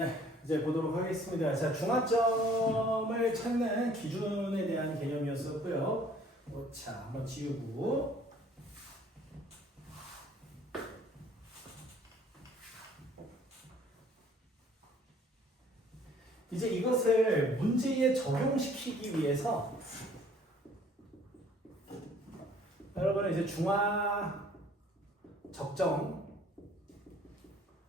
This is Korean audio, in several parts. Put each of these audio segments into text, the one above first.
네, 이제 보도록 하겠습니다. 자, 중화점을 찾는 기준에 대한 개념이었었고요. 자, 한번 지우고. 이제 이것을 문제에 적용시키기 위해서 여러분은 이제 중화 적정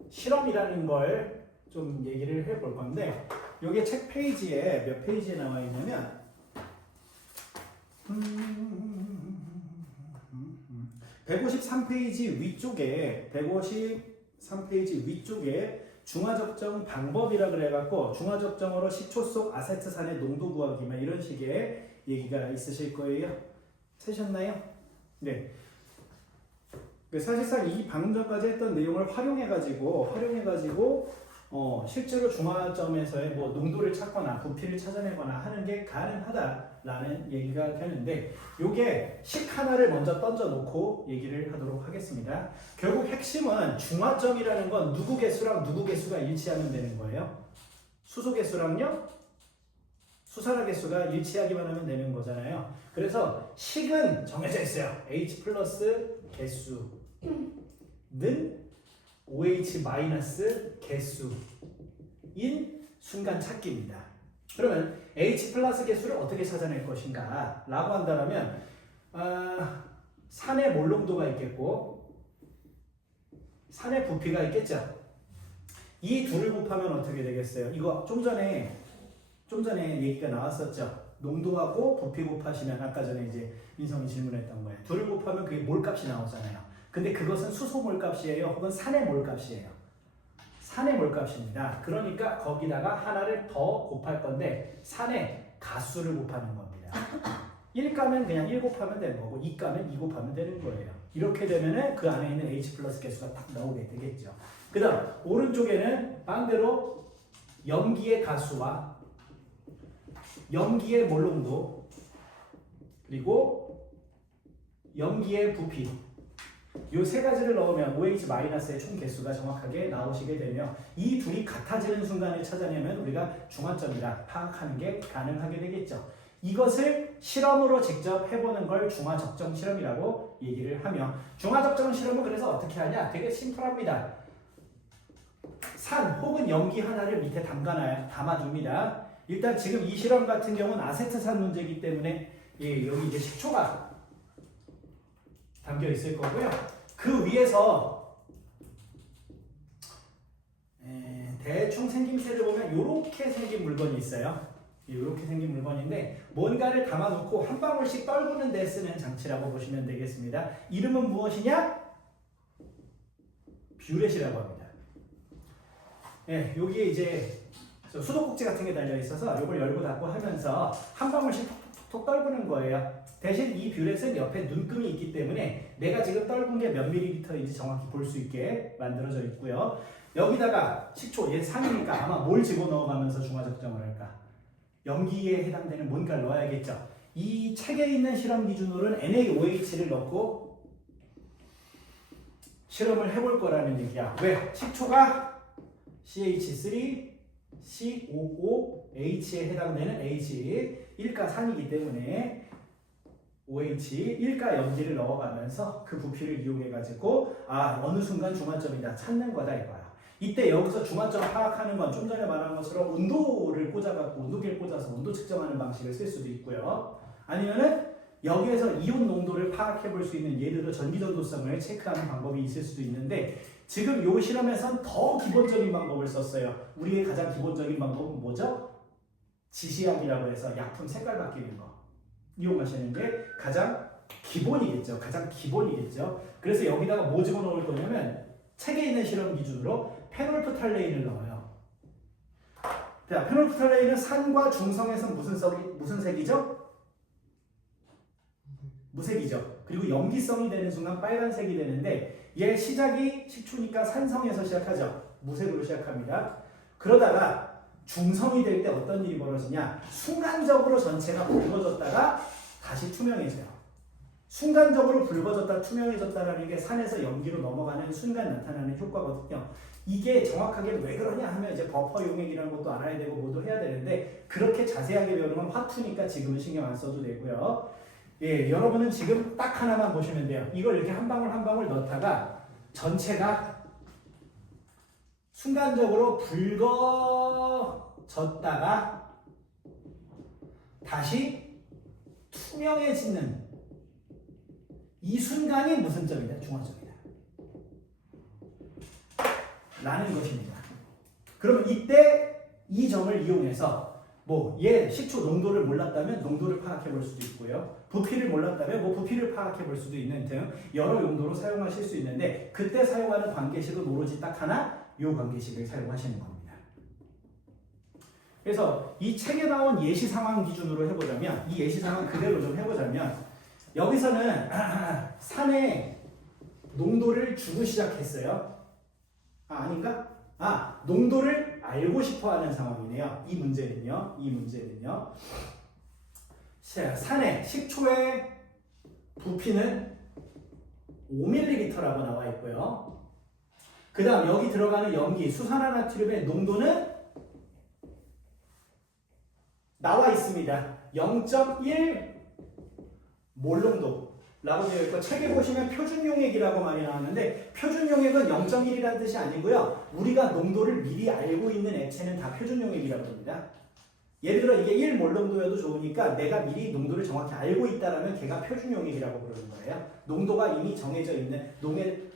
실험이라는 걸 좀 얘기를 해볼 건데, 이게 책 페이지에 몇 페이지에 나와 있냐면 153페이지 위쪽에 중화적정 방법이라 그래갖고 중화적정으로 식초 속 아세트산의 농도 구하기 막 이런 식의 얘기가 있으실 거예요. 찾으셨나요? 네. 사실상 이 방금 전까지 했던 내용을 활용해가지고 실제로 중화점에서의 뭐 농도를 찾거나 부피를 찾아내거나 하는 게 가능하다라는 얘기가 되는데, 요게 식 하나를 먼저 던져놓고 얘기를 하도록 하겠습니다. 결국 핵심은 중화점이라는 건 누구 개수랑 누구 개수가 일치하면 되는 거예요. 수소 개수랑요, 수산화 개수가 일치하기만 하면 되는 거잖아요. 그래서 식은 정해져 있어요. H 플러스 개수는 OH 마이너스 개수인 순간 찾기입니다. 그러면 H 플러스 개수를 어떻게 찾아낼 것인가 라고 한다면 산의 몰농도가 있겠고 산의 부피가 있겠죠. 이 둘을 곱하면 어떻게 되겠어요? 이거 좀 전에 얘기가 나왔었죠. 농도하고 부피 곱하시면 아까 전에 이제 민성이 질문했던 거예요. 둘을 곱하면 그게 몰값이 나오잖아요. 근데 그것은 수소 몰값이에요, 혹은 산의 몰값이에요. 산의 몰값입니다. 그러니까 거기다가 하나를 더 곱할 건데 산의 가수를 곱하는 겁니다. 1 가면 그냥 1 곱하면 되는 거고 2 가면 2 곱하면 되는 거예요. 이렇게 되면은 그 안에 있는 H 플러스 개수가 딱 나오게 되겠죠. 그 다음 오른쪽에는 반대로 염기의 가수와 염기의 몰농도 그리고 염기의 부피, 이 세 가지를 넣으면 OH-의 총 개수가 정확하게 나오시게 되며, 이 둘이 같아지는 순간을 찾아내면 우리가 중화점이라 파악하는 게 가능하게 되겠죠. 이것을 실험으로 직접 해보는 걸 중화적정 실험이라고 얘기를 하며, 중화적정 실험은 그래서 어떻게 하냐? 되게 심플합니다. 산 혹은 염기 하나를 밑에 담아줍니다. 일단 지금 이 실험 같은 경우는 아세트산 문제이기 때문에 여기 이제 식초가 담겨 있을 거고요. 그 위에서 대충 생김새를 보면 이렇게 생긴 물건이 있어요. 이렇게 생긴 물건인데 뭔가를 담아놓고 한 방울씩 떨구는 데 쓰는 장치라고 보시면 되겠습니다. 이름은 무엇이냐? 뷰렛이라고 합니다. 여기에 이제 수도꼭지 같은 게 달려 있어서 이걸 열고 닫고 하면서 한 방울씩 톡톡톡 떨구는 거예요. 대신 이 뷰렛은 옆에 눈금이 있기 때문에 내가 지금 떨군 게 몇 밀리리터인지 정확히 볼 수 있게 만들어져 있고요. 여기다가 식초, 얘 산이니까 아마 뭘 집어넣어가면서 중화적정을 할까? 염기에 해당되는 뭔가를 넣어야겠죠. 이 책에 있는 실험 기준으로는 NaOH를 넣고 실험을 해볼 거라는 얘기야. 왜? 식초가 CH3, C55H에 해당되는 H 1가 산이기 때문에 OH 1가 염기를 넣어가면서 그 부피를 이용해가지고 어느 순간 중화점이다 찾는 거다 이거야. 이때 여기서 중화점 파악하는 건 좀 전에 말한 것처럼 온도를 꽂아갖고 온도계를 꽂아서 온도 측정하는 방식을 쓸 수도 있고요. 아니면은 여기에서 이온 농도를 파악해 볼 수 있는, 예를 들어 전기전도성을 체크하는 방법이 있을 수도 있는데, 지금 이 실험에선 더 기본적인 방법을 썼어요. 우리의 가장 기본적인 방법은 뭐죠? 지시약이라고 해서 약품 색깔 바뀌는 거 이용하시는 게 가장 기본이겠죠. 그래서 여기다가 뭐 집어넣을 거냐면 책에 있는 실험 기준으로 페놀프탈레인을 넣어요. 자, 페놀프탈레인은 산과 중성에서 무슨 색이죠? 무색이죠. 그리고 염기성이 되는 순간 빨간색이 되는데, 얘 시작이 식초니까 산성에서 시작하죠. 무색으로 시작합니다. 그러다가 중성이 될 때 어떤 일이 벌어지냐? 순간적으로 전체가 붉어졌다가 다시 투명해져요. 순간적으로 붉어졌다 투명해졌다라는 게 산에서 연기로 넘어가는 순간 나타나는 효과거든요. 이게 정확하게 왜 그러냐 하면 이제 버퍼 용액이라는 것도 알아야 되고 뭐도 해야 되는데 그렇게 자세하게 배우는 화투니까 지금은 신경 안 써도 되고요. 예, 여러분은 지금 딱 하나만 보시면 돼요. 이걸 이렇게 한 방울 한 방울 넣다가 전체가 순간적으로 붉어졌다가 다시 투명해지는 이 순간이 무슨 점이다? 중화점이다. 라는 것입니다. 그러면 이때 이 점을 이용해서 얘 식초 농도를 몰랐다면 농도를 파악해 볼 수도 있고요. 부피를 몰랐다면 부피를 파악해 볼 수도 있는 등 여러 용도로 사용하실 수 있는데 그때 사용하는 관계식은 오로지 딱 하나, 이 관계식을 사용하시는 겁니다. 그래서 이 책에 나온 예시 상황 기준으로 해보자면 이 예시 상황 그대로 좀 해보자면 여기서는 산의 농도를 주고 시작했어요. 아닌가? 농도를 알고 싶어하는 상황이네요. 이 문제는요. 산의 식초의 부피는 5ml라고 나와 있고요. 그 다음 여기 들어가는 염기 수산화나트륨의 농도는 나와 있습니다. 0.1 몰농도 라고 되어 있고 책에 보시면 표준용액이라고 많이 나왔는데 표준용액은 0.1이라는 뜻이 아니고요. 우리가 농도를 미리 알고 있는 액체는 다 표준용액이라고 합니다. 예를 들어 이게 1몰농도여도 좋으니까 내가 미리 농도를 정확히 알고 있다면 걔가 표준용액이라고 부르는 거예요. 농도가 이미 정해져 있는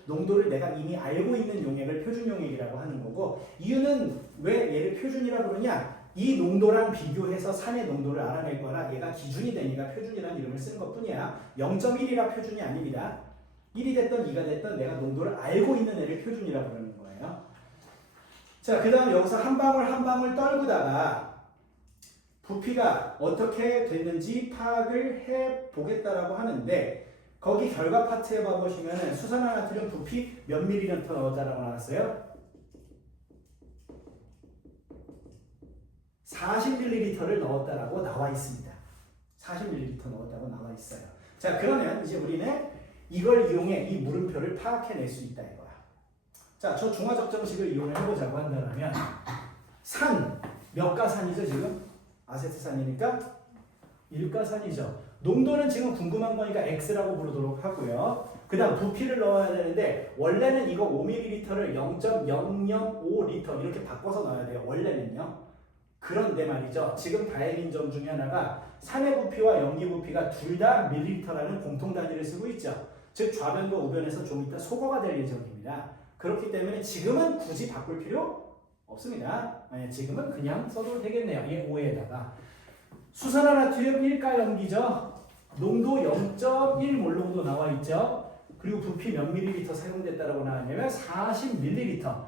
농도를 내가 이미 알고 있는 용액을 표준용액이라고 하는 거고 이유는 왜 얘를 표준이라고 그러냐? 이 농도랑 비교해서 산의 농도를 알아낼 거라 얘가 기준이 되니까 표준이라는 이름을 쓰는 것 뿐이야. 0.1이라 표준이 아닙니다. 1이 됐던 2가 됐던 내가 농도를 알고 있는 애를 표준이라고 그러는 거예요. 자, 그 다음 여기서 한 방울 한 방울 떨구다가 부피가 어떻게 됐는지 파악을 해보겠다라고 하는데 거기 결과 파트에 봐보시면 수산화나트륨 부피 몇 ml 넣었다라고 나왔어요? 40ml를 넣었다라고 나와 있습니다. 40ml 넣었다고 나와 있어요. 자, 그러면 이제 우리는 이걸 이용해 이 물음표를 파악해낼 수 있다 이거야. 자, 저 중화적정식을 이용을 해보자고 한다면 산, 몇 가산이죠 지금? 아세트산이니까 1가산이죠. 농도는 지금 궁금한 거니까 X라고 부르도록 하고요. 그 다음 부피를 넣어야 되는데 원래는 이거 5ml를 0.005L 이렇게 바꿔서 넣어야 돼요. 원래는요. 그런데 말이죠. 지금 다행인 점 중에 하나가 산의 부피와 염기 부피가 둘 다 밀리리터라는 공통 단위를 쓰고 있죠. 즉 좌변과 우변에서 좀 이따 소거가 될 예정입니다. 그렇기 때문에 지금은 굳이 바꿀 필요 없습니다. 지금은 그냥 써도 되겠네요. 이 5에다가 수산화나트륨 1가염기죠. 농도 0.1몰 정도 나와 있죠. 그리고 부피 몇 ml 사용됐다라고 나왔냐면 40ml.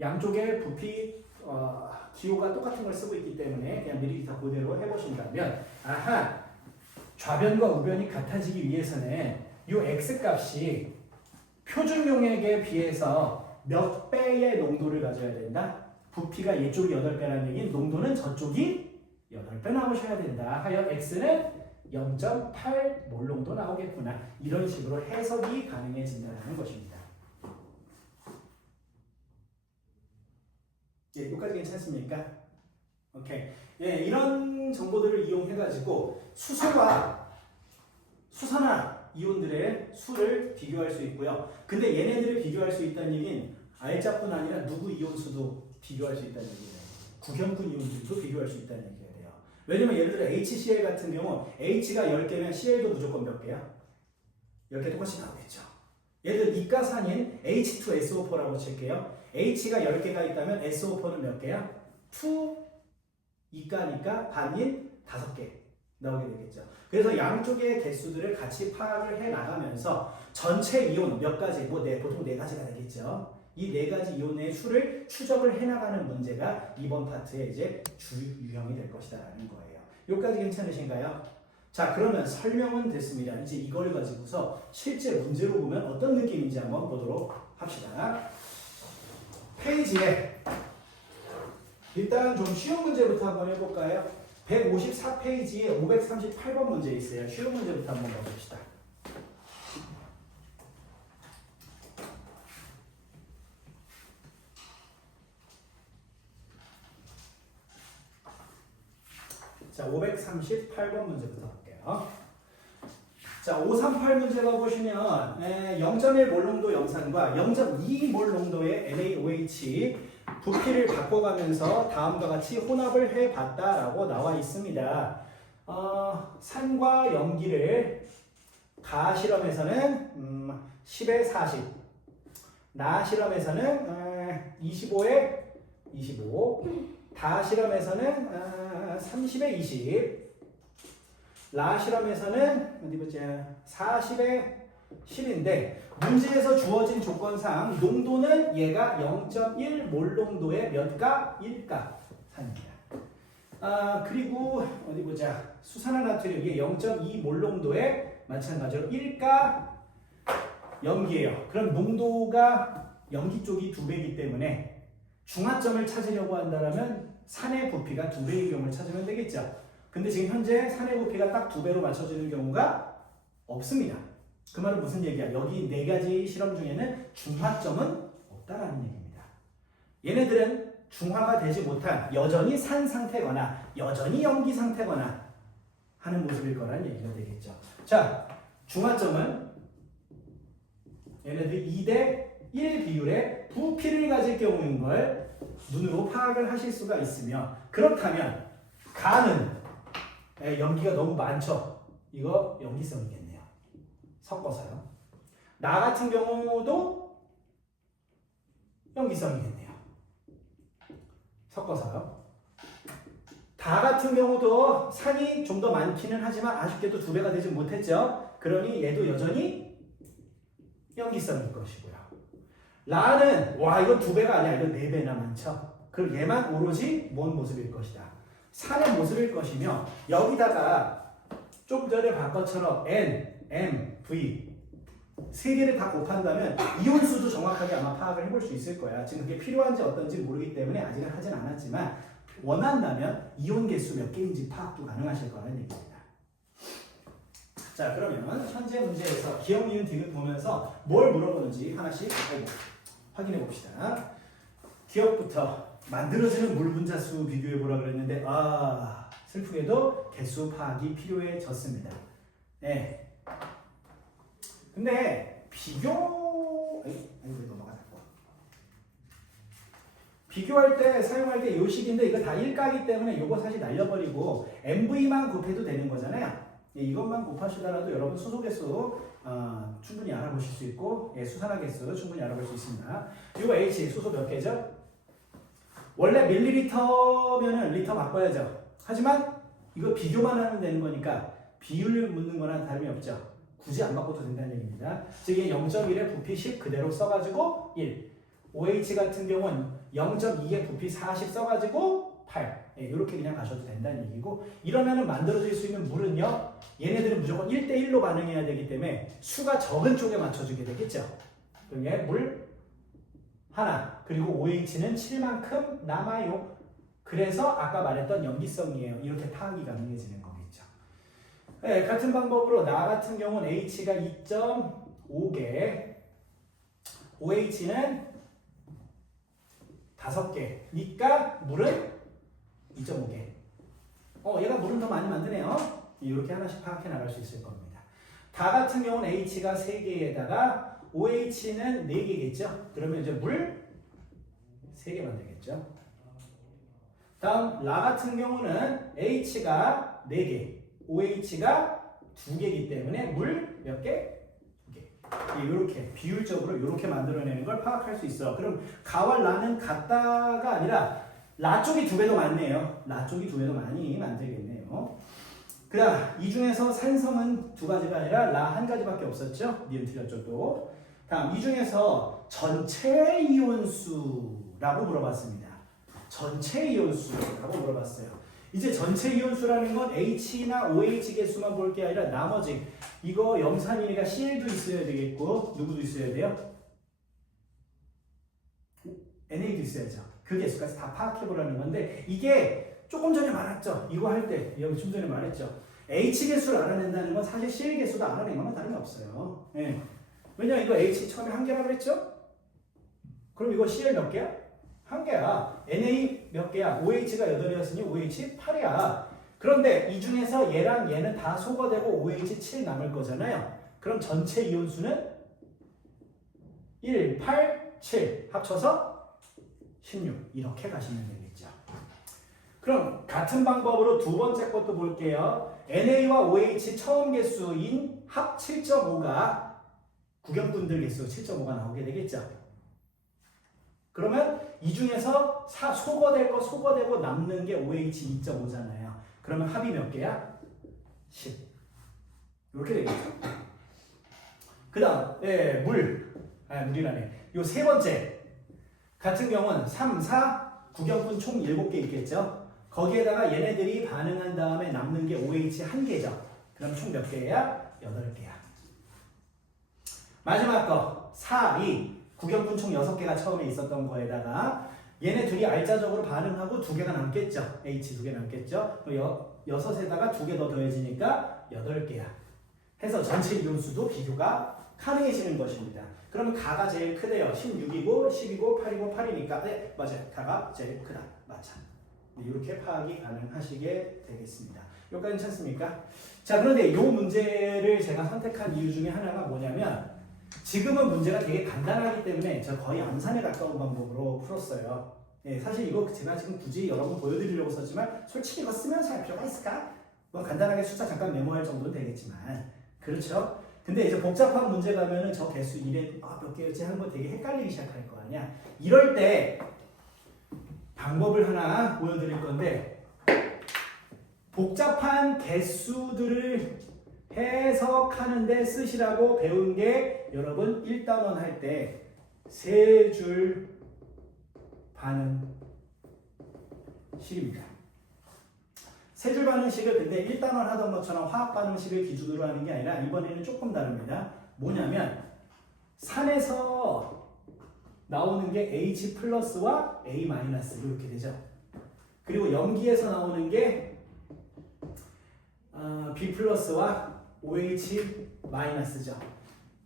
양쪽의 부피 기호가 똑같은 걸 쓰고 있기 때문에 그냥 밀리리터 그대로 해보신다면 좌변과 우변이 같아지기 위해서는 이 X값이 표준용액에 비해서 몇 배의 농도를 가져야 된다? 부피가 이쪽이 8배라는 얘기는 농도는 저쪽이 8배 나오셔야 된다. 하여 X는 0.8몰 농도 나오겠구나. 이런 식으로 해석이 가능해진다는 것입니다. 예, 여기까지 괜찮습니까? 오케이. 예, 이런 정보들을 이용해가지고 수소와 수산화 이온들의 수를 비교할 수 있고요. 근데 얘네들을 비교할 수 있다는 얘기는 알자뿐 아니라 누구 이온수도 비교할 수 있다는 얘기예요. 구경꾼 이온들도 비교할 수 있다는 얘기가 돼요. 왜냐면 예를 들어 HCl 같은 경우 H가 10개면 Cl도 무조건 몇 개야? 10개 똑같이 나오겠죠. 예를 들어 이가산인 H2SO4라고 칠게요. H가 10개가 있다면 SO4는 몇 개야? 2가니까 반인 5개 나오게 되겠죠. 그래서 양쪽의 개수들을 같이 파악을 해 나가면서 전체 이온 몇 가지, 보통 4가지가 되겠죠. 이 4가지 이온의 수를 추적을 해 나가는 문제가 이번 파트의 이제 주 유형이 될 것이다라는 거예요. 여기까지 괜찮으신가요? 자, 그러면 설명은 됐습니다. 이제 이걸 가지고서 실제 문제로 보면 어떤 느낌인지 한번 보도록 합시다. 페이지에 일단 좀 쉬운 문제부터 한번 해볼까요? 154페이지에 538번 문제 있어요. 쉬운 문제부터 한번 봐봅시다. 538번 문제부터 볼게요. 자, 538 문제가 보시면 0.1 몰농도 염산과 0.2 몰농도의 NaOH 부피를 바꿔가면서 다음과 같이 혼합을 해봤다라고 나와 있습니다. 산과 염기를 가 실험에서는 10에 40, 나 실험에서는 25에 25, 다 실험에서는 30에 20, 라 실험에서는 어디 보자 40에 10인데 문제에서 주어진 조건상 농도는 얘가 0.1 몰농도의 몇가? 1가 산입니다. 그리고 어디 보자 수산화나트륨이 0.2 몰농도의 마찬가지로 1가 염기예요. 그럼 농도가 염기 쪽이 2배이기 때문에 중화점을 찾으려고 한다면 산의 부피가 2배의 경우를 찾으면 되겠죠. 근데 지금 현재 산의 부피가 딱 2배로 맞춰지는 경우가 없습니다. 그 말은 무슨 얘기야? 여기 4가지 실험 중에는 중화점은 없다라는 얘기입니다. 얘네들은 중화가 되지 못한 여전히 산 상태거나 여전히 염기 상태거나 하는 모습일 거라는 얘기가 되겠죠. 자, 중화점은 얘네들 2대 1 비율의 부피를 가질 경우인 걸 눈으로 파악을 하실 수가 있으며 그렇다면 가는 염기가 너무 많죠. 이거 염기성이겠네요. 섞어서요. 나 같은 경우도 염기성이겠네요. 섞어서요. 다 같은 경우도 산이 좀 더 많기는 하지만 아쉽게도 2배가 되지 못했죠. 그러니 얘도 여전히 염기성일 것이고요. 라는 이건 2배가 아니야. 이건 4배나 많죠. 그럼 얘만 오로지 뭔 모습일 것이다. 산의 모습일 것이며 여기다가 좀 전에 본 것처럼 N, M, V 3개를 다 곱한다면 이온수도 정확하게 아마 파악을 해볼 수 있을 거야. 지금 그게 필요한지 어떤지 모르기 때문에 아직은 하진 않았지만 원한다면 이온 개수 몇 개인지 파악도 가능하실 거라는 얘기입니다. 자, 그러면 현재 문제에서 기억, 니은, 디귿 보면서 뭘 물어보는지 하나씩 확인해 봅시다. 기억부터 만들어지는 물 분자수 비교해 보라 그랬는데 슬프게도 개수 파악이 필요해졌습니다. 네. 근데 비교할 때 사용할 때 요 식인데 이거 다 1가기 때문에 요거 사실 날려버리고 MV만 곱해도 되는 거잖아요. 이것만 곱하시더라도 여러분 수소 개수 충분히 알아보실 수 있고 수산화 개수 충분히 알아볼 수 있습니다. 이거 H 수소 몇 개죠? 원래 밀리리터면은 리터 바꿔야죠. 하지만 이거 비교만 하면 되는 거니까 비율을 묻는 거랑 다름이 없죠. 굳이 안 바꿔도 된다는 얘기입니다. 즉 0.1의 부피 10 그대로 써가지고 1. OH 같은 경우는 0.2의 부피 40 써가지고 8. 이렇게 그냥 가셔도 된다는 얘기고 이러면은 만들어질 수 있는 물은요. 얘네들은 무조건 1대1로 반응해야 되기 때문에 수가 적은 쪽에 맞춰주게 되겠죠. 여기에 물 하나 그리고 OH는 7만큼 남아요. 그래서 아까 말했던 염기성이에요. 이렇게 파악이 가능해지는 거겠죠. 네, 같은 방법으로 나 같은 경우는 H가 2.5개 OH는 5개니까 물은 2.5개. 얘가 물은 더 많이 만드네요. 이렇게 하나씩 파악해 나갈 수 있을 겁니다. 다 같은 경우는 H가 3개에다가 OH는 4개겠죠. 그러면 이제 물 3개 만들겠죠. 다음 라 같은 경우는 H가 4개, OH가 2개이기 때문에 물 몇 개? 2개. 이렇게 비율적으로 이렇게 만들어내는 걸 파악할 수 있어. 그럼 가와 라는 같다가 아니라 라 쪽이 2배도 많네요. 라 쪽이 2배도 많이 만들겠네요. 그 다음 이 중에서 산성은 2가지가 아니라 라 1가지밖에 없었죠. 니은 틀렸죠 또. 다음 이 중에서 전체 이온수라고 물어봤습니다. 전체 이온수라고 물어봤어요. 이제 전체 이온수라는 건 H나 OH 개수만 볼 게 아니라 나머지 이거 염산이니까 Cl도 있어야 되겠고 누구도 있어야 돼요? NA도 있어야죠. 그 개수까지 다 파악해보라는 건데 이게 조금 전에 말했죠. 이거 할 때 여기 좀 전에 말했죠. H 개수를 알아낸다는 건 사실 C 개수도 알아낸 거랑 다름이 없어요. 예. 왜냐 이거 H 처음에 1개라고 그랬죠? 그럼 이거 CL 몇 개야? 1개야. NA 몇 개야? OH가 8이었으니 OH 8이야. 그런데 이 중에서 얘랑 얘는 다 소거되고 OH7 남을 거잖아요. 그럼 전체 이온수는 1, 8, 7 합쳐서 16 이렇게 가시면 되겠죠. 그럼 같은 방법으로 두 번째 것도 볼게요. NA와 OH 처음 개수인 합 7.5가 구경분들 개수 7.5가 나오게 되겠죠. 그러면 이 중에서 소거되고 남는 게 OH 2.5잖아요. 그러면 합이 몇 개야? 10. 이렇게 되겠죠. 그 다음, 물이라네. 요 세 번째 같은 경우는 3, 4, 구경분 총 7개 있겠죠. 거기에다가 얘네들이 반응한 다음에 남는 게 OH 1개죠. 그럼 총 몇 개야? 8개야. 마지막 거 4, 2, 구경분 총 6개가 처음에 있었던 거에다가 얘네 둘이 알짜적으로 반응하고 2개가 남겠죠. H 2개 남겠죠. 6에다가 2개 더 더해지니까 8개야. 해서 전체 이온수도 비교가 가능해지는 것입니다. 그러면 가가 제일 크대요. 16이고 10이고 8이고 8이니까 네 맞아요. 가가 제일 크다. 맞아. 이렇게 파악이 가능하시게 되겠습니다. 여기까지 괜찮습니까? 자, 그런데 이 문제를 제가 선택한 이유 중에 하나가 뭐냐면 지금은 문제가 되게 간단하기 때문에 저 거의 암산에 가까운 방법으로 풀었어요. 예, 사실 이거 제가 지금 굳이 여러분 보여드리려고 썼지만 솔직히 이거 쓰면서 할 필요가 있을까? 뭐 간단하게 숫자 잠깐 메모할 정도는 되겠지만 그렇죠? 근데 이제 복잡한 문제 가면은 저 개수 1에 몇 개였지 하는 거 되게 헷갈리기 시작할 거 아니야. 이럴 때 방법을 하나 보여드릴 건데 복잡한 개수들을 해석하는데 쓰시라고 배운 게 여러분 1단원 할 때 세 줄 반응식입니다. 세 줄 반응식을 근데 1단원 하던 것처럼 화학 반응식을 기준으로 하는 게 아니라 이번에는 조금 다릅니다. 뭐냐면 산에서 나오는 게 H 플러스와 A 마이너스 이렇게 되죠. 그리고 염기에서 나오는 게 B 플러스와 OH 마이너스죠.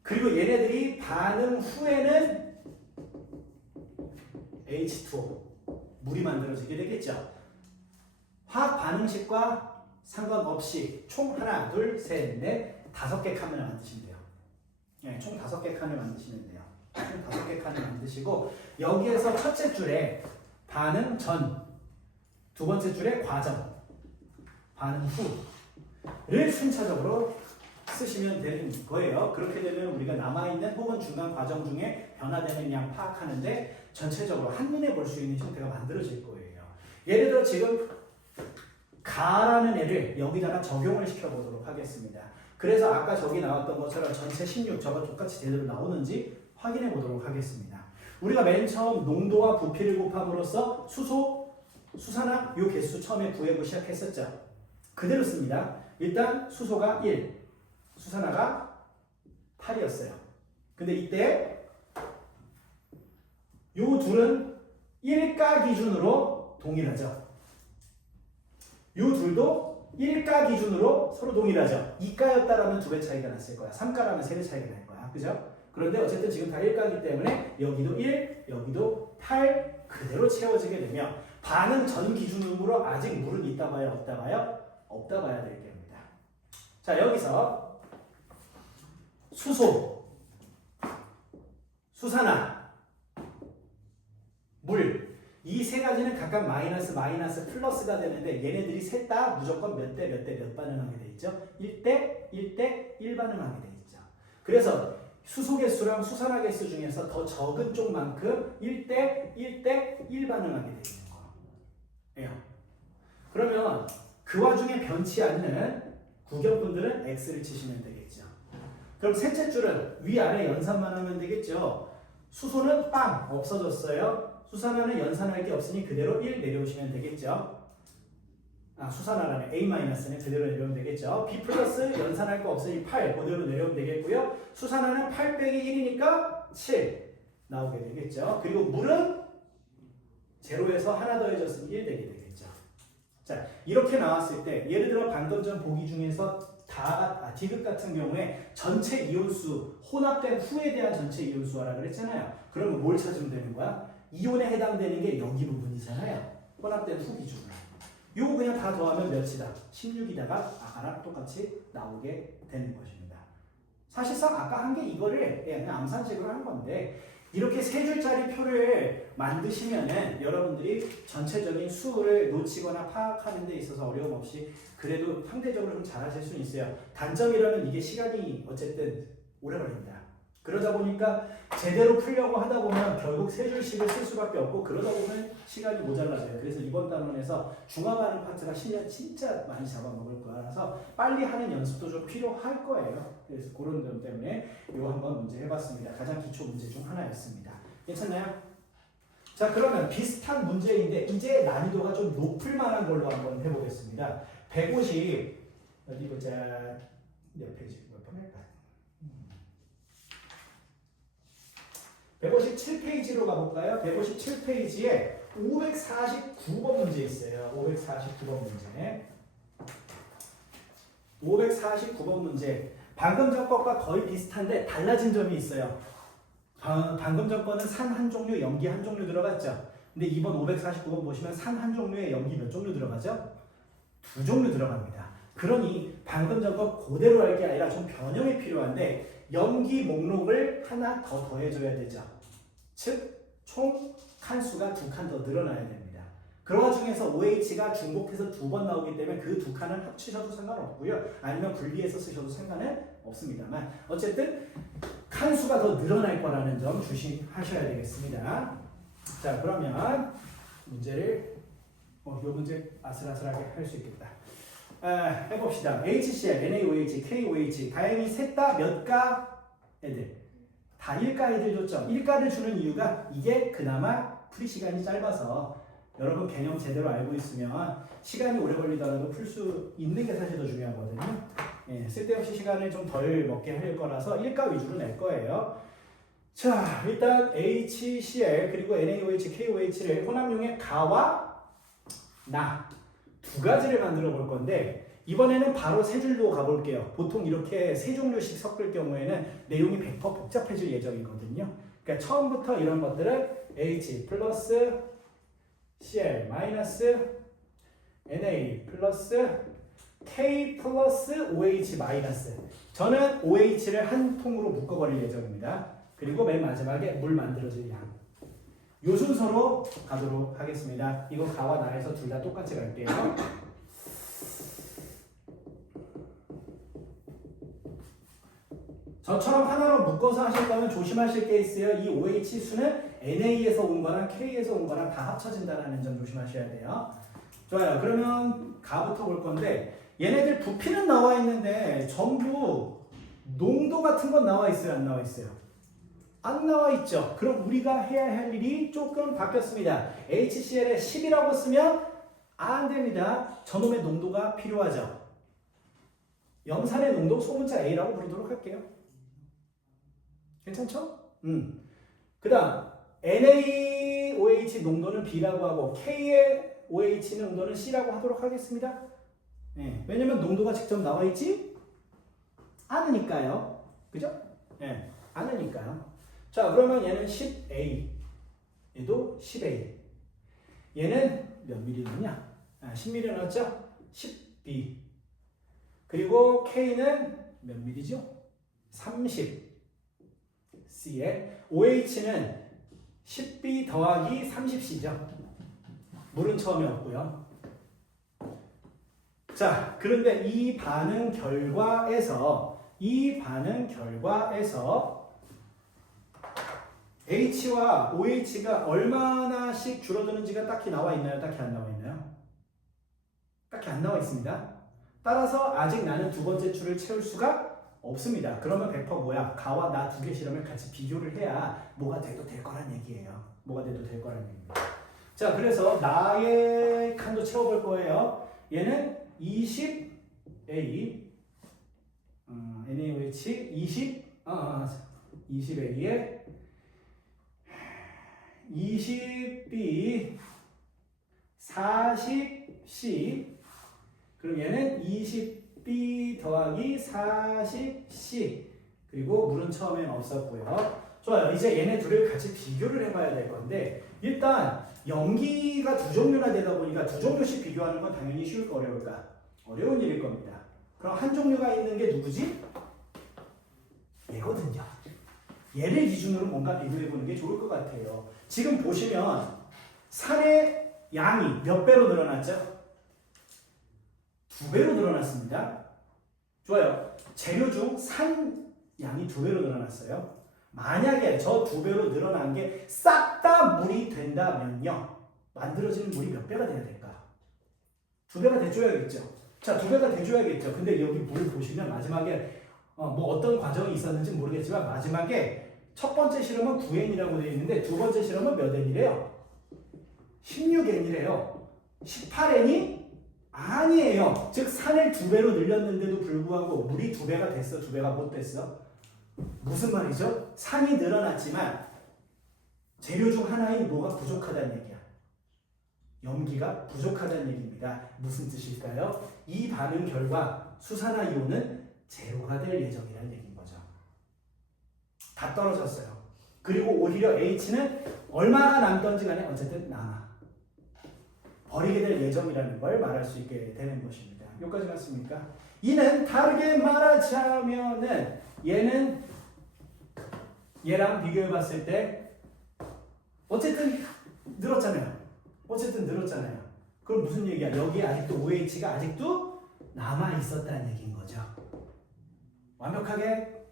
그리고 얘네들이 반응 후에는 H2O 물이 만들어지게 되겠죠. 화학 반응식과 상관없이 총 하나, 둘, 셋, 넷, 5개 칸을 만드시면 돼요. 네, 총 5개 칸을 만드시면 돼요. 총 5개 칸을 만드시고 여기에서 첫째 줄에 반응 전, 두 번째 줄에 과정, 반응 후를 순차적으로 쓰시면 되는 거예요. 그렇게 되면 우리가 남아있는 혹은 중간 과정 중에 변화되는 양 파악하는데 전체적으로 한눈에 볼 수 있는 형태가 만들어질 거예요. 예를 들어 지금 가라는 애를 여기다가 적용을 시켜보도록 하겠습니다. 그래서 아까 저기 나왔던 것처럼 전체 16 저거 똑같이 제대로 나오는지 확인해 보도록 하겠습니다. 우리가 맨 처음 농도와 부피를 곱함으로써 수소, 수산화 요 개수 처음에 구해보고 시작했었죠. 그대로 씁니다. 일단 수소가 1, 수산화가 8이었어요. 근데 이때 요 둘은 1가 기준으로 동일하죠. 요 둘도 1가 기준으로 서로 동일하죠. 2가였다라면 2배 차이가 났을 거야. 3가라면 3배 차이가 날 거야. 그죠? 그런데 어쨌든 지금 다 1가이기 때문에 여기도 1, 여기도 8 그대로 채워지게 되면 반응 전 기준으로 아직 물은 있다 봐요? 없다 봐요? 없다 봐야 될 겁니다. 자, 여기서 수소, 수산화, 물 이 세 가지는 각각 마이너스, 마이너스, 플러스가 되는데 얘네들이 셋 다 무조건 몇 대 몇 대 몇 반응하게 돼 있죠? 1대 1대 1 반응하게 돼 있죠. 그래서 수소 개수랑 수산화 개수 중에서 더 적은 쪽만큼 1대 1대 1 반응하게 돼 있는 거예요. 그러면 그 와중에 변치 않는 구경분들은 X를 치시면 되겠죠. 그럼 셋째 줄은 위아래 연산만 하면 되겠죠. 수소는 빵 없어졌어요. 수산화는 연산할 게 없으니 그대로 1 내려오시면 되겠죠. 수산화라는 A-는 그대로 내려오면 되겠죠. B 플러스 연산할 거 없으니 8 그대로 내려오면 되겠고요. 수산화는 8 빼기 1이니까 7 나오게 되겠죠. 그리고 물은 제로에서 하나 더해졌으니 1 되게 되겠죠. 자, 이렇게 나왔을 때 예를 들어 방금 전 보기 중에서 디귿 같은 경우에 전체 이온수 혼합된 후에 대한 전체 이온수화라고 그랬잖아요. 그러면 뭘 찾으면 되는 거야? 이온에 해당되는 게 여기 부분이잖아요. 혼합된 후 기준으로. 요거 그냥 다 더하면 몇이다? 16이다가 아까랑 똑같이 나오게 되는 것입니다. 사실상 아까 한 게 이거를 그냥 암산식으로 한 건데 이렇게 세 줄짜리 표를 만드시면은 여러분들이 전체적인 수를 놓치거나 파악하는 데 있어서 어려움 없이 그래도 상대적으로 좀 잘하실 수는 있어요. 단점이라면 이게 시간이 어쨌든 오래 걸립니다. 그러다 보니까 제대로 풀려고 하다 보면 결국 세 줄씩을 쓸 수밖에 없고 그러다 보면 시간이 모자라져요. 그래서 이번 단원에서 중화하는 파트가 실력 진짜 많이 잡아먹을 거라서 빨리 하는 연습도 좀 필요할 거예요. 그래서 그런 점 때문에 이거 한번 문제 해봤습니다. 가장 기초 문제 중 하나였습니다. 괜찮나요? 자, 그러면 비슷한 문제인데 이제 난이도가 좀 높을 만한 걸로 한번 해보겠습니다. 150 어디 보자. 몇 페이지 몇 번 할까? 157페이지로 가볼까요? 157페이지에 549번 문제 있어요. 549번 문제. 549번 문제. 방금 전 것과 거의 비슷한데 달라진 점이 있어요. 방금 전 거는 산 한 종류, 염기 한 종류 들어갔죠. 근데 이번 549번 보시면 산 한 종류에 염기 몇 종류 들어가죠? 2종류 들어갑니다. 그러니 방금 전 거 그대로 할 게 아니라 좀 변형이 필요한데 염기 목록을 하나 더 더해줘야 되죠. 즉, 총 칸수가 2칸 더 늘어나야 됩니다. 그런 중에서 OH가 중복해서 2번 나오기 때문에 그 2칸을 합치셔도 상관없고요. 아니면 분리해서 쓰셔도 상관은 없습니다만 어쨌든 칸수가 더 늘어날 거라는 점 조심하셔야 되겠습니다. 자, 그러면 문제를 이 문제 아슬아슬하게 할 수 있겠다. 해봅시다. HCl, NaOH, KOH 다행히 셋 다 몇 가 애들? 다 1가 애들 줬죠. 1가를 주는 이유가 이게 그나마 풀이 시간이 짧아서 여러분 개념 제대로 알고 있으면 시간이 오래 걸리더라도 풀 수 있는 게 사실 더 중요하거든요. 예, 쓸데없이 시간을 좀 덜 먹게 할 거라서 1가 위주로 낼 거예요. 자, 일단 HCl 그리고 NaOH, KOH를 혼합용의 가와 나 두 가지를 만들어 볼 건데 이번에는 바로 세 줄로 가볼게요. 보통 이렇게 세 종류씩 섞을 경우에는 내용이 100% 복잡해질 예정이거든요. 그러니까 처음부터 이런 것들은 H 플러스 Cl 마이너스 Na 플러스 K 플러스 OH 마이너스 저는 OH를 한 통으로 묶어버릴 예정입니다. 그리고 맨 마지막에 물 만들어질 양. 요 순서로 가도록 하겠습니다. 이거 가와 나에서 둘 다 똑같이 갈게요. 저처럼 하나로 묶어서 하실 거면 조심하실 게 있어요. 이 OH 수는 NA에서 온 거랑 K에서 온 거랑 다 합쳐진다는 점 조심하셔야 돼요. 좋아요. 그러면 가부터 볼 건데 얘네들 부피는 나와 있는데 전부 농도 같은 건 나와 있어요? 안 나와 있어요? 안 나와 있죠. 그럼 우리가 해야 할 일이 조금 바뀌었습니다. HCl에 10이라고 쓰면 안 됩니다. 저놈의 농도가 필요하죠. 염산의 농도 소문자 A라고 부르도록 할게요. 괜찮죠? 그 다음 NaOH 농도는 B라고 하고 K의 OH 농도는 C라고 하도록 하겠습니다. 네, 왜냐면 농도가 직접 나와 있지 않으니까요. 그죠? 네, 않으니까요. 자, 그러면 얘는 10A, 얘도 10A. 얘는 몇 미리 넣냐? 10mm 넣었죠? 10B. 그리고 K는 몇 미리죠? 30. C에 OH는 10B 더하기 30C죠. 물은 처음에 없고요. 자, 그런데 이 반응 결과에서 H와 OH가 얼마나씩 줄어드는지가 딱히 나와 있나요? 딱히 안 나와 있나요? 딱히 안 나와 있습니다. 따라서 아직 나는 두 번째 줄을 채울 수가 없습니다. 그러면 100% 뭐야? 가와 나 두 개 실험을 같이 비교를 해야 뭐가 돼도 될 거란 얘기예요. 뭐가 돼도 될 거란 얘기입니다. 자, 그래서 나의 칸도 채워볼 거예요. 얘는 20A, NaOH 20A에 20B 40C 그럼 얘는 20B 더하기 40C 그리고 물은 처음엔 없었고요. 좋아요. 이제 얘네 둘을 같이 비교를 해봐야 될 건데 일단 염기가 두 종류나 되다 보니까 두 종류씩 비교하는 건 당연히 쉬울까 어려울까? 어려운 일일 겁니다. 그럼 한 종류가 있는 게 누구지? 얘거든요. 얘를 기준으로 뭔가 비교해보는 게 좋을 것 같아요. 지금 보시면 산의 양이 몇 배로 늘어났죠? 2배로 늘어났습니다. 좋아요. 재료 중 산 양이 2배로 늘어났어요. 만약에 저 2배로 늘어난 게 싹 다 물이 된다면요. 만들어지는 물이 몇 배가 돼야 될까? 2배가 돼줘야겠죠. 자, 2배가 돼줘야겠죠. 근데 여기 물 보시면 마지막에 뭐 어떤 과정이 있었는지 모르겠지만 마지막에 첫 번째 실험은 9N이라고 되어 있는데 두 번째 실험은 몇 N이래요? 16N이래요. 18N이 아니에요. 즉 산을 2배로 늘렸는데도 불구하고 물이 2배가 됐어? 2배가 못 됐어? 무슨 말이죠? 산이 늘어났지만 재료 중 하나인 뭐가 부족하다는 얘기야. 염기가 부족하다는 얘기입니다. 무슨 뜻일까요? 이 반응 결과 수산화이온은 제로가 될 예정이라는 얘기인 거죠. 다 떨어졌어요. 그리고 오히려 H는 얼마가 남던지 간에 어쨌든 남아. 버리게 될 예정이라는 걸 말할 수 있게 되는 것입니다. 여기까지 맞습니까? 이는 다르게 말하자면은 얘는 얘랑 비교해 봤을 때 어쨌든 늘었잖아요. 그럼 무슨 얘기야? 여기에 아직도 OH가 아직도 남아 있었다는 얘기인 거죠. 완벽하게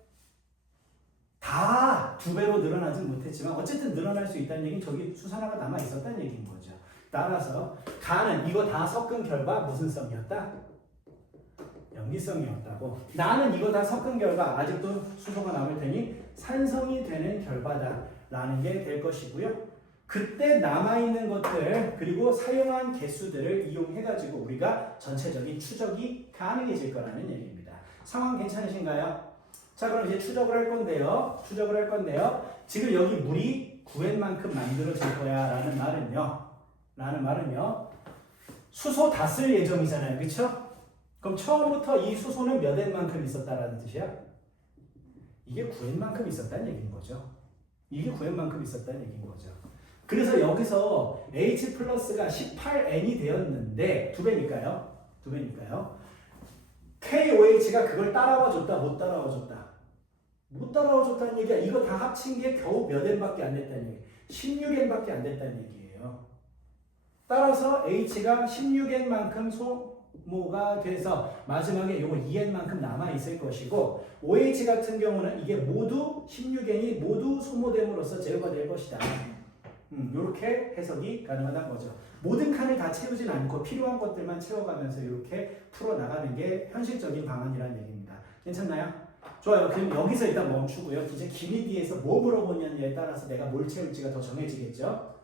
다 2배로 늘어나진 못했지만 어쨌든 늘어날 수 있다는 얘기는 저기 수산화가 남아 있었다는 얘기인 거죠. 따라서 가는 이거 다 섞은 결과 무슨 성이었다? 염기성이었다고. 나는 이거 다 섞은 결과 아직도 수소가 남을 테니 산성이 되는 결과다라는 게 될 것이고요. 그때 남아있는 것들 그리고 사용한 개수들을 이용해가지고 우리가 전체적인 추적이 가능해질 거라는 얘기입니다. 상황 괜찮으신가요? 자, 그럼 이제 추적을 할 건데요. 지금 여기 물이 9N만큼 만들어질 거야 라는 말은요. 수소 다 쓸 예정이잖아요. 그쵸? 그럼 처음부터 이 수소는 몇 N만큼 있었다라는 뜻이야? 이게 9N만큼 있었다는 얘기인 거죠. 그래서 여기서 H 플러스가 18N이 되었는데 2배니까요. KOH가 그걸 따라와 줬다, 못 따라와 줬다? 못 따라와 줬다는 얘기야. 이거 다 합친 게 겨우 몇 N밖에 안 됐다는 얘기. 16N밖에 안 됐다는 얘기예요. 따라서 H가 16N만큼 소모가 돼서 마지막에 요거 2N만큼 남아있을 것이고 OH 같은 경우는 이게 모두 16N이 모두 소모됨으로써 제로가 될 것이다. 이렇게 해석이 가능하다는 거죠. 모든 칸을 다 채우진 않고 필요한 것들만 채워가면서 이렇게 풀어나가는 게 현실적인 방안이라는 얘기입니다. 괜찮나요? 좋아요. 그럼 여기서 일단 멈추고요. 이제 기니디에서 뭐 물어보냐에 따라서 내가 뭘 채울지가 더 정해지겠죠?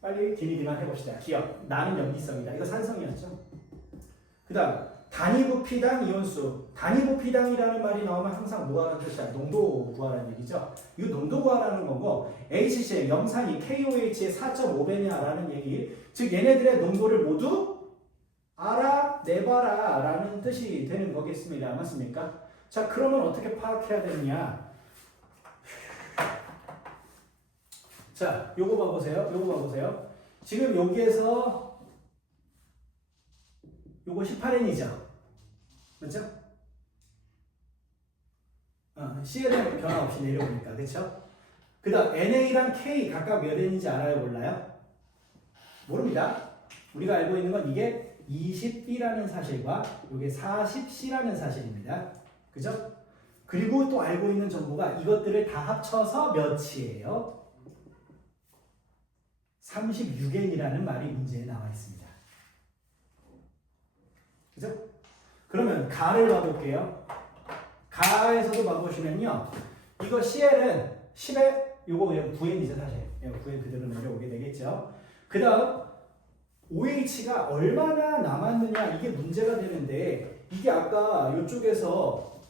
빨리 기니디만 해봅시다. 기억. 나는 염기성이다. 이거 산성이었죠? 그 다음 단위부피당 이온수. 단위부피당이라는 말이 나오면 항상 뭐하는 뜻이야? 농도 구하라는 얘기죠. 이 농도 구하라는 거고 HCl 염산이 KOH의 4.5배냐라는 얘기. 즉 얘네들의 농도를 모두 알아내봐라 라는 뜻이 되는 거겠습니다. 맞습니까? 자, 그러면 어떻게 파악해야 되느냐? 자, 요거 봐보세요. 지금 여기에서 요거 18N이죠? 그렇죠? CL은 변화 없이 내려오니까, 그렇죠? 그 다음 NA랑 K 각각 몇 N인지 알아요? 몰라요? 모릅니다. 우리가 알고 있는 건 이게 20B라는 사실과 이게 40C라는 사실입니다. 그죠? 그리고 또 알고 있는 정보가 이것들을 다 합쳐서 몇이에요? 36N이라는 말이 문제에 나와 있습니다. 그죠? 그러면 가를 봐볼게요. 가에서도 봐보시면요. 이거 CL은 10에 요거 그냥 9N이죠 사실. 9N 그대로 내려오게 되겠죠. 그 다음 OH가 얼마나 남았느냐 이게 문제가 되는데 이게 아까 이쪽에서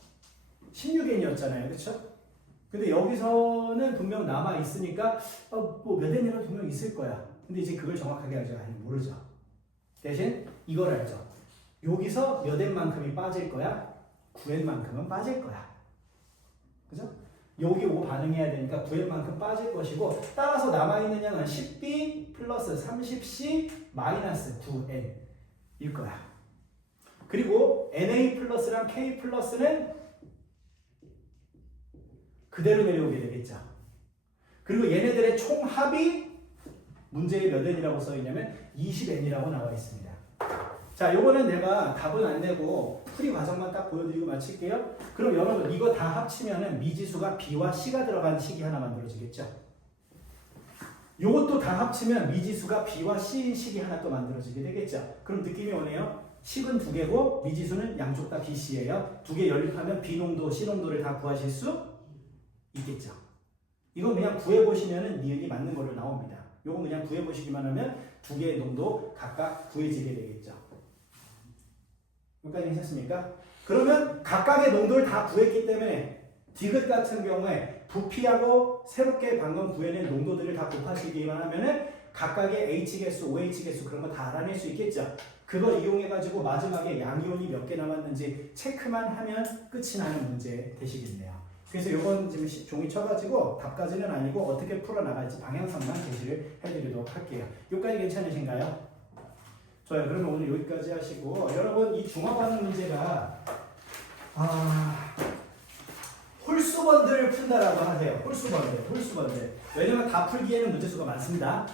16N이었잖아요. 그쵸? 근데 여기서는 분명 남아 있으니까 뭐 몇 N이라도 분명 있을 거야. 근데 이제 그걸 정확하게 알죠? 아니 모르죠. 대신 이걸 알죠. 여기서 몇 N만큼이 빠질 거야? 9N만큼은 빠질 거야. 그죠? 여기 O 반응해야 되니까 구할 만큼 빠질 것이고 따라서 남아있는 양은 10B 플러스 30C 마이너스 9N일 거야. 그리고 NA 플러스랑 K 플러스는 그대로 내려오게 되겠죠. 그리고 얘네들의 총합이 문제에 몇 N이라고 써있냐면 20N이라고 나와 있습니다. 자, 요거는 내가 답은 안 내고 풀이 과정만 딱 보여드리고 마칠게요. 그럼 여러분 이거 다 합치면은 미지수가 B와 C가 들어간 식이 하나 만들어지겠죠. 요것도 다 합치면 미지수가 B와 C인 식이 하나 또 만들어지게 되겠죠. 그럼 느낌이 오네요. 식은 두 개고 미지수는 양쪽 다 B, C예요. 두 개 연립하면 B 농도, C 농도를 다 구하실 수 있겠죠. 이건 그냥 구해보시면은 니은이 맞는 걸로 나옵니다. 요건 그냥 구해보시기만 하면 두 개의 농도 각각 구해지게 되겠죠. 여기까지 괜찮습니까? 그러면 각각의 농도를 다 구했기 때문에 디귿 같은 경우에 부피하고 새롭게 방금 구해낸 농도들을 다 곱하시기만 하면은 각각의 H개수, OH개수 그런 거 다 알아낼 수 있겠죠. 그거 이용해가지고 마지막에 양이온이 몇 개 남았는지 체크만 하면 끝이 나는 문제 되시겠네요. 그래서 이건 지금 종이 쳐가지고 답까지는 아니고 어떻게 풀어나갈지 방향성만 제시를 해드리도록 할게요. 여기까지 괜찮으신가요? 좋아요. 그러면 오늘 여기까지 하시고 여러분 이 중화반응 문제가 홀수번들을 푼다라고 하세요. 홀수번들. 왜냐면 다 풀기에는 문제수가 많습니다.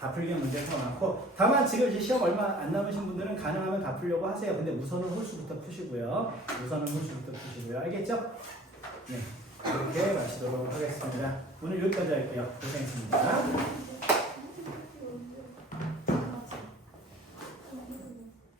다 풀기에는 문제수가 많고 다만 지금 이제 시험 얼마 안 남으신 분들은 가능하면 다 풀려고 하세요. 근데 우선은 홀수부터 푸시고요. 알겠죠? 네. 이렇게 마치도록 하겠습니다. 오늘 여기까지 할게요. 고생했습니다.